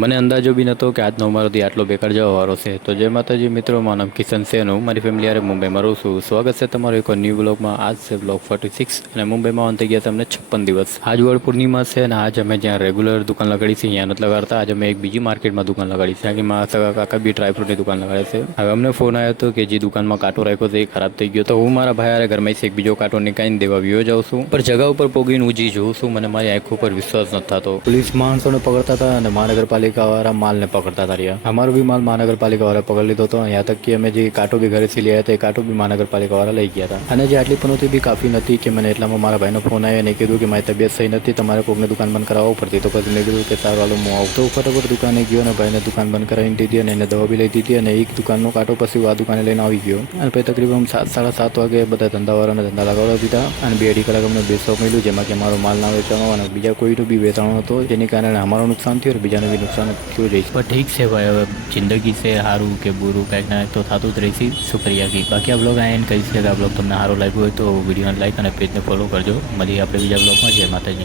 મને અંદાજો બી નહોતો કે આજનો અમારો દી આટલો બેકાર જવાવાળો છે. તો જય માતાજી મિત્રો, મારું નામ કિશન છે અને હું મારી ફેમિલી યારે મુંબઈમાં રહું છું. સ્વાગત છે તમારું એક ન્યૂ બ્લોગમાં. આજ છે બ્લોગ 46 અને મુંબઈમાં આવવાનું થઈ ગયા તમને 56 દિવસ. આજ વડ પૂર્ણિમા છે અને આજ અમે જ્યાં રેગ્યુલર દુકાન લગાડી છે ત્યાં નથી લગાડતા. આજે અમે એક બીજી માર્કેટમાં દુકાન લગાડી છે. ત્યાં કે મારા સગા કાકા બી ડ્રાયફ્રૂટની દુકાન લગાડે છે. હવે અમને ફોન આવ્યો હતો કે જે દુકાનમાં કાંટો રાખ્યો છે એ ખરાબ થઈ ગયો. તો હું મારા ભાઈ યારે ઘરમાં એક બીજો કાંટો નીકાળીને દેવા વ્યો જાઉં છું. પર જગા ઉપર પોગીને હું જે જોઉં છું મને મારી આંખો પર વિશ્વાસ નથી થતો. પોલીસ માણસોને પકડતા હતા અને મહાનગરપાલિકા વાળા માલને પકડતા હતા રહ્યા. અમારો બી માલ મહાનગરપાલિકા વાળા પકડી લીધો હતો. અહીંયા તક કે અમે જે કાંટો બી ઘરેથી લઈ આવ્યા હતા એ કાંટો બી મહાનગરપાલિકા વાળા લઈ ગયા હતા. અને જે આટલી પનોતી બી કાફી નથી કે મને એટલામાં મારા ભાઈનો ફોન આવ્યો અને કીધું કે મારી તબિયત સહી નથી, તમારે કોઈકને દુકાન બંધ કરાવવું પડતી. તો પછી મેં કીધું કે સારું હાલો હું આવતો ફટાફટ દુકાને ગયો અને ભાઈને દુકાન બંધ કરાવીને દીધી અને એને દવા બી લઈ દીધી અને એક દુકાનનો કાંટો પછી આ દુકાને લઈને આવી ગયો. અને પછી તકરીબન 7:30 વાગે બધા ધંધાવાળાને ધંધા લગાવવા દીધા અને 2-2.5 કલાક અમને બેસવા મળ્યું, જેમાં કે અમારો માલ ના વેચાણો અને બીજા કોઈનું બી વેચાણો હતો, જેની કારણે અમારું નુકસાન થયું અને બીજાને બી નુકસાન થયું જઈશ. પણ ઠીક છે ભાઈ, હવે જિંદગી છે, સારું કે બુરું કંઈક ના તો થતું જ રહીશ. શુક્રિયા કી. બાકી આ બ્લોગ આ એન્ડ કહીશ કે આ બ્લોગ તમને સારો લાગ્યો હોય તો વિડીયોને લાઈક અને પેજને ફોલો કરજો. મળીએ આપણે બીજા બ્લોગમાં. જય માતાજી.